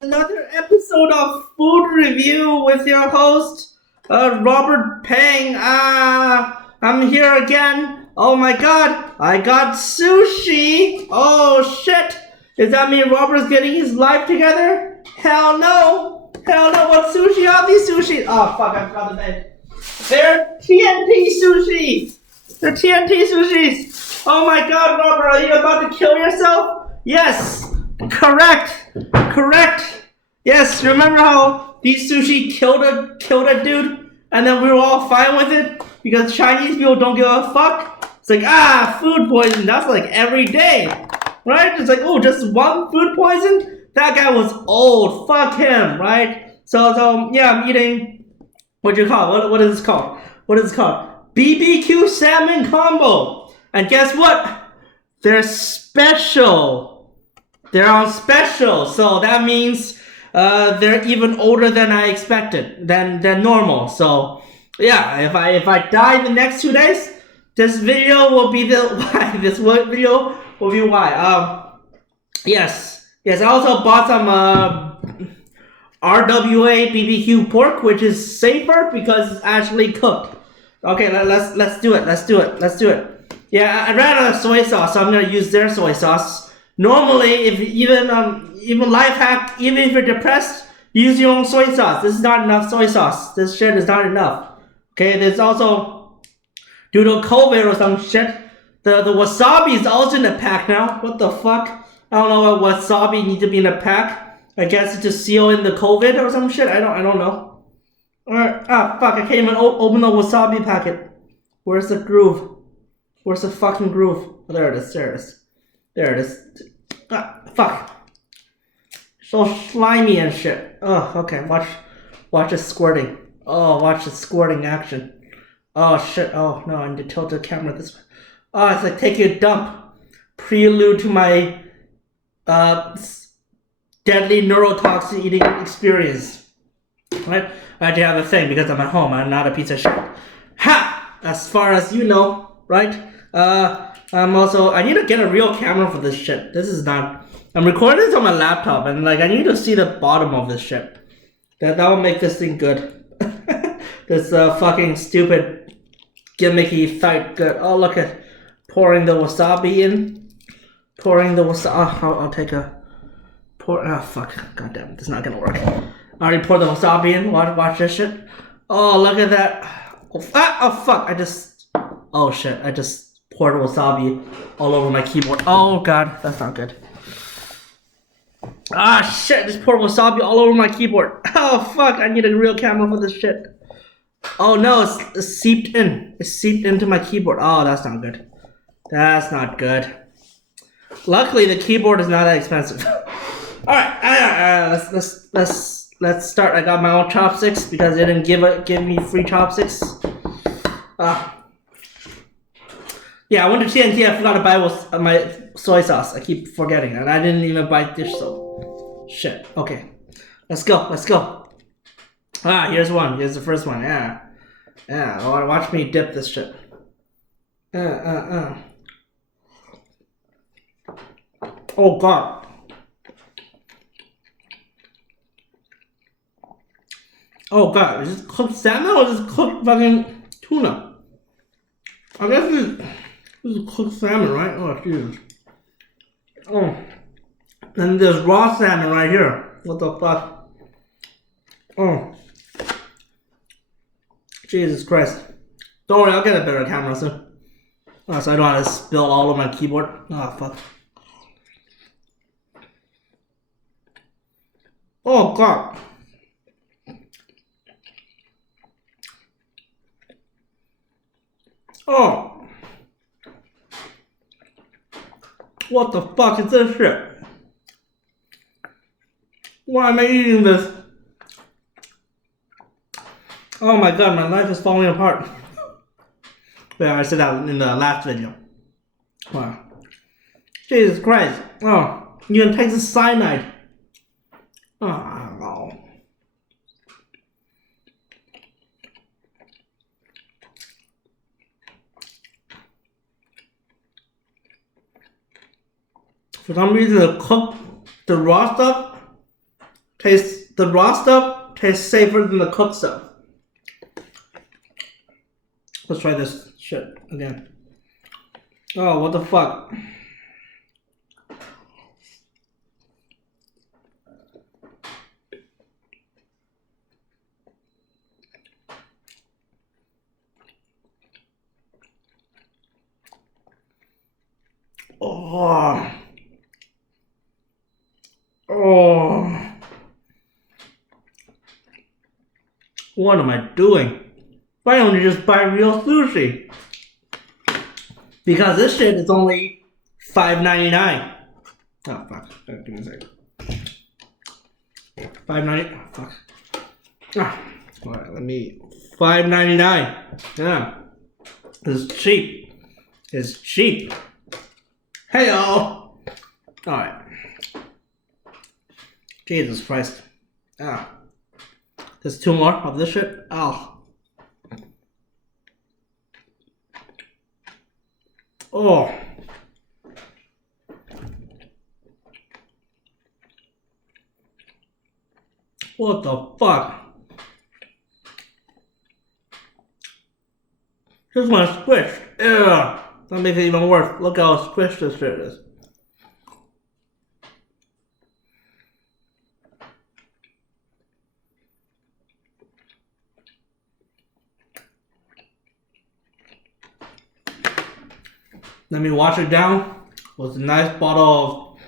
Another episode of Food Review with your host, Robert Pang. I'm here again. Oh my god, I got sushi. Oh shit. Does that mean Robert's getting his life together? Hell no. Hell no, what sushi are these sushi? Oh fuck, I forgot the name. They're TNT sushi. They're TNT sushis. Oh my god, Robert, are you about to kill yourself? Yes. Correct. Correct. Yes, remember how these sushi killed a dude, and then we were all fine with it because Chinese people don't give a fuck. It's like food poison. That's like every day, right? It's like just one food poison. That guy was old. Fuck him, right? So yeah, I'm eating. What do you call it? What is this called? What is this called? BBQ salmon combo. And guess what? They're special. They're on special, so that means they're even older than I expected, than normal. So yeah, if I die in the next 2 days, this video will be the why. This video will be why. Yes. I also bought some RWA BBQ pork, which is safer because it's actually cooked. Okay, let's do it. Let's do it. Yeah, I ran out of soy sauce, so I'm gonna use their soy sauce. Normally, if even life hack, even if you're depressed, use your own soy sauce. This is not enough soy sauce. This shit is not enough. Okay, there's also due to COVID or some shit. The wasabi is also in a pack now. What the fuck? I don't know why wasabi need to be in a pack. I guess it's to seal in the COVID or some shit. I don't know. Alright, fuck, I can't even open the wasabi packet. Where's the groove? Where's the fucking groove? Oh, there it is. Fuck. So slimy and shit. Oh, okay, watch it squirting. Oh, watch it squirting action. Oh shit, oh no, I need to tilt the camera this way. Oh, it's like taking a dump. Prelude to my, deadly neurotoxin eating experience. Right? I had to have a thing because I'm at home. I'm not a piece of shit. Ha! As far as you know, right? I need to get a real camera for this shit. This is not. I'm recording this on my laptop, and like I need to see the bottom of this shit. That will make this thing good. This fucking stupid gimmicky fight good. Oh look at pouring the wasabi in. Pouring the wasabi. Oh, I'll take a pour. Ah fuck. God damn, this is not gonna work. I already poured the wasabi in. Watch this shit. Oh look at that. Oh fuck. Oh shit. I just poured wasabi all over my keyboard. Oh god, that's not good. Ah shit, I just poured wasabi all over my keyboard. Oh fuck, I need a real camera for this shit. Oh no, it's seeped in. It's seeped into my keyboard. Oh, that's not good. That's not good. Luckily, the keyboard is not that expensive. All right, let's start. I got my own chopsticks because they didn't give me free chopsticks. Yeah, I went to TNT. I forgot to buy my soy sauce. I keep forgetting, and I didn't even buy dish soap. Shit. Okay, let's go. Here's one. Here's the first one. Yeah. Watch me dip this shit. Oh god. Oh god, is this cooked salmon or is this cooked fucking tuna? I guess this is cooked salmon, right? Oh Jesus. Oh. And there's raw salmon right here. What the fuck? Oh. Jesus Christ. Don't worry, I'll get a better camera soon. Oh, so I don't have to spill all over my keyboard. Oh fuck. Oh god. Oh. What the fuck is this shit? Why am I eating this? Oh my god, my life is falling apart. Yeah, I said that in the last video. Wow. Jesus Christ. Oh, you can taste the cyanide. Oh. For some reason, the raw stuff the raw stuff tastes safer than the cooked stuff. Let's try this shit again. Oh, what the fuck? Oh. Oh. What am I doing? Why don't you just buy real sushi? Because this shit is only $5.99. Oh fuck. Give me a second. $5.99. Oh, fuck. Ah. Alright, let me. $5.99. Yeah. It's cheap. It's cheap. Hey-o! Alright. Jesus Christ. Ah. There's 2 more of this shit. Oh. Oh. What the fuck? This one's squished. Ugh. That makes it even worse. Look how squished this shit is. Let me wash it down with a nice bottle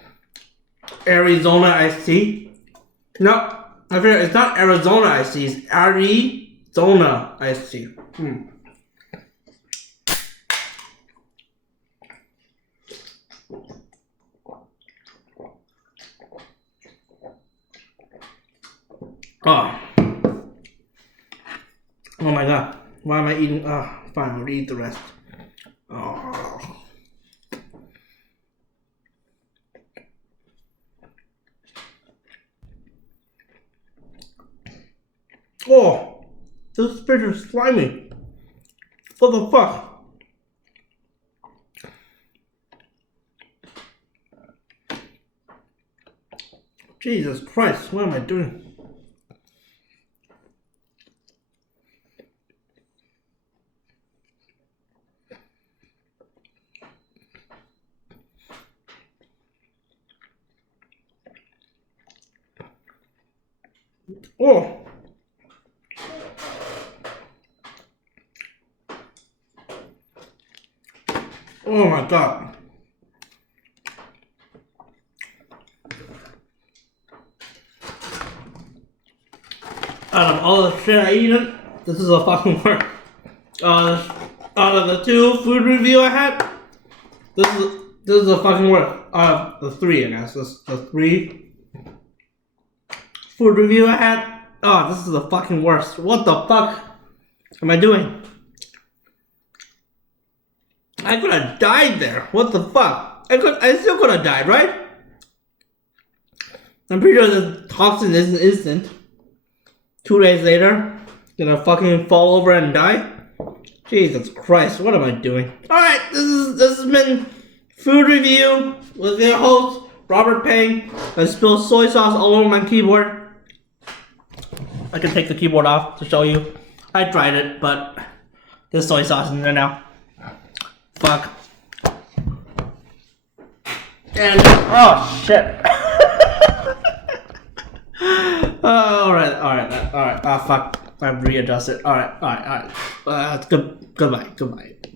of Arizona iced tea. No, I figure it's not Arizona iced tea, it's Arizona iced tea. Oh. Oh my god. Why am I eating? Fine, I'll eat the rest. Oh. Oh, this fish is slimy. What the fuck? Jesus Christ, what am I doing? Oh. Oh my god. Out of all the shit I eaten, this is a fucking work. Out of the 2 food review I had, this is a fucking work. Out of the 3, I guess. This the 3 food review I had. Oh, this is the fucking worst. What the fuck am I doing? I could have died there. What the fuck? I still could have died, right? I'm pretty sure the toxin isn't instant. 2 days later, gonna fucking fall over and die? Jesus Christ, what am I doing? Alright, this has been Food Review with your host, Robert Pang. I spilled soy sauce all over my keyboard. I can take the keyboard off to show you. I tried it, but there's soy sauce in there now. Fuck. And oh shit. Alright. Ah fuck. I've readjusted. Alright. Goodbye.